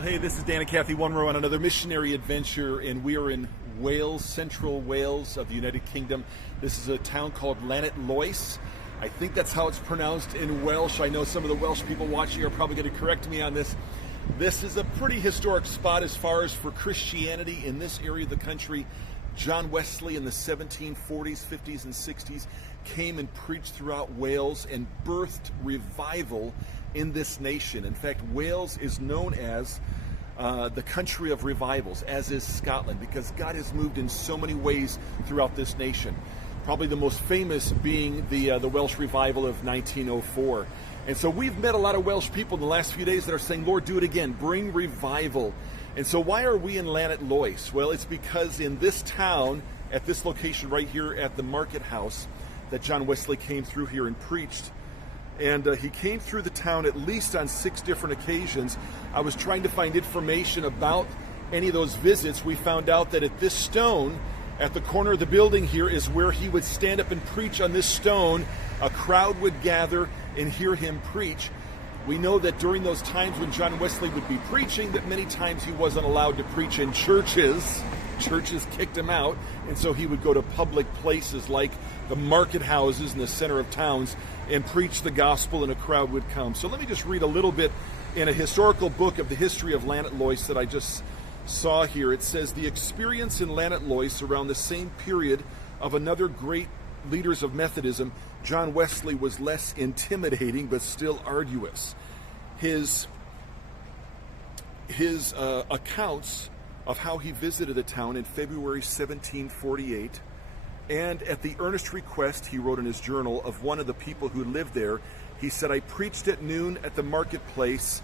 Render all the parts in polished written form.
Well, hey, this is Dan and Kathy One-Row on another missionary adventure, and we are in Wales, central Wales of the United Kingdom. This is a town called Llanidloes. I think that's how it's pronounced in Welsh. I know some of the Welsh people watching are probably going to correct me on this. This is a pretty historic spot as far as for Christianity in this area of the country. John Wesley in the 1740s, 50s, and 60s came and preached throughout Wales and birthed revival in this nation. In fact, Wales is known as the country of revivals, as is Scotland, because God has moved in so many ways throughout this nation. Probably the most famous being the Welsh revival of 1904. And so we've met a lot of Welsh people in the last few days that are saying, Lord, do it again, bring revival. And so why are we in Llanidloes? Well, it's because in this town, at this location right here at the market house, that John Wesley came through here and preached. And he came through the town at least on 6 different occasions. I was trying to find information about any of those visits. We found out that at this stone, at the corner of the building here, is where he would stand up and preach on this stone. A crowd would gather and hear him preach. We know that during those times when John Wesley would be preaching, that many times he wasn't allowed to preach in churches. Churches kicked him out, and so he would go to public places like the market houses in the center of towns and preach the gospel, and a crowd would come. So let me just read a little bit in a historical book of the history of Llanidloes that I just saw here. It says, the experience in Llanidloes around the same period of another great leaders of Methodism, John Wesley, was less intimidating but still arduous. His accounts of how he visited the town in February 1748, and at the earnest request he wrote in his journal of one of the people who lived there, he said, I preached at noon at the marketplace,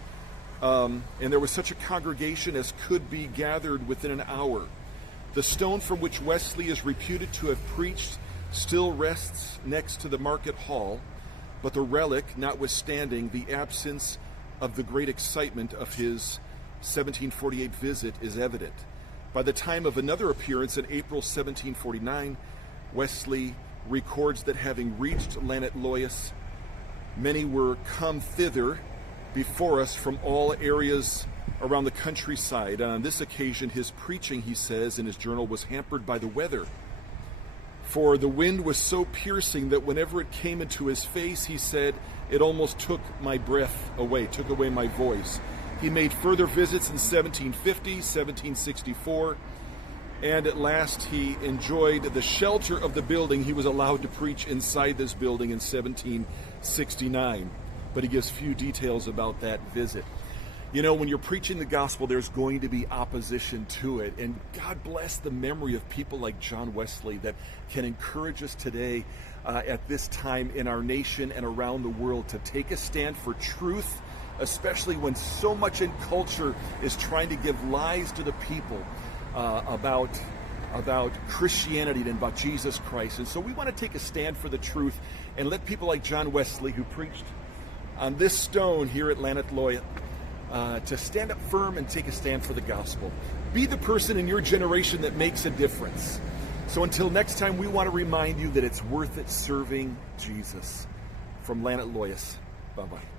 and there was such a congregation as could be gathered within an hour. The stone from which Wesley is reputed to have preached still rests next to the market hall, but the relic, notwithstanding the absence of the great excitement of his 1748 visit, is evident. By the time of another appearance in April 1749, Wesley records that having reached Llanidloes, many were come thither before us from all areas around the countryside. On this occasion, his preaching, he says in his journal, was hampered by the weather. For the wind was so piercing that whenever it came into his face, he said, it almost took my breath away, took away my voice. He made further visits in 1750, 1764, and at last he enjoyed the shelter of the building. He was allowed to preach inside this building in 1769, but he gives few details about that visit. You know, when you're preaching the gospel, there's going to be opposition to it, and God bless the memory of people like John Wesley that can encourage us today at this time in our nation and around the world to take a stand for truth, especially when so much in culture is trying to give lies to the people about Christianity and about Jesus Christ. And so we want to take a stand for the truth and let people like John Wesley, who preached on this stone here at Llanidloes, to stand up firm and take a stand for the gospel. Be the person in your generation that makes a difference. So until next time, we want to remind you that it's worth it serving Jesus. From Llanidloes, bye-bye.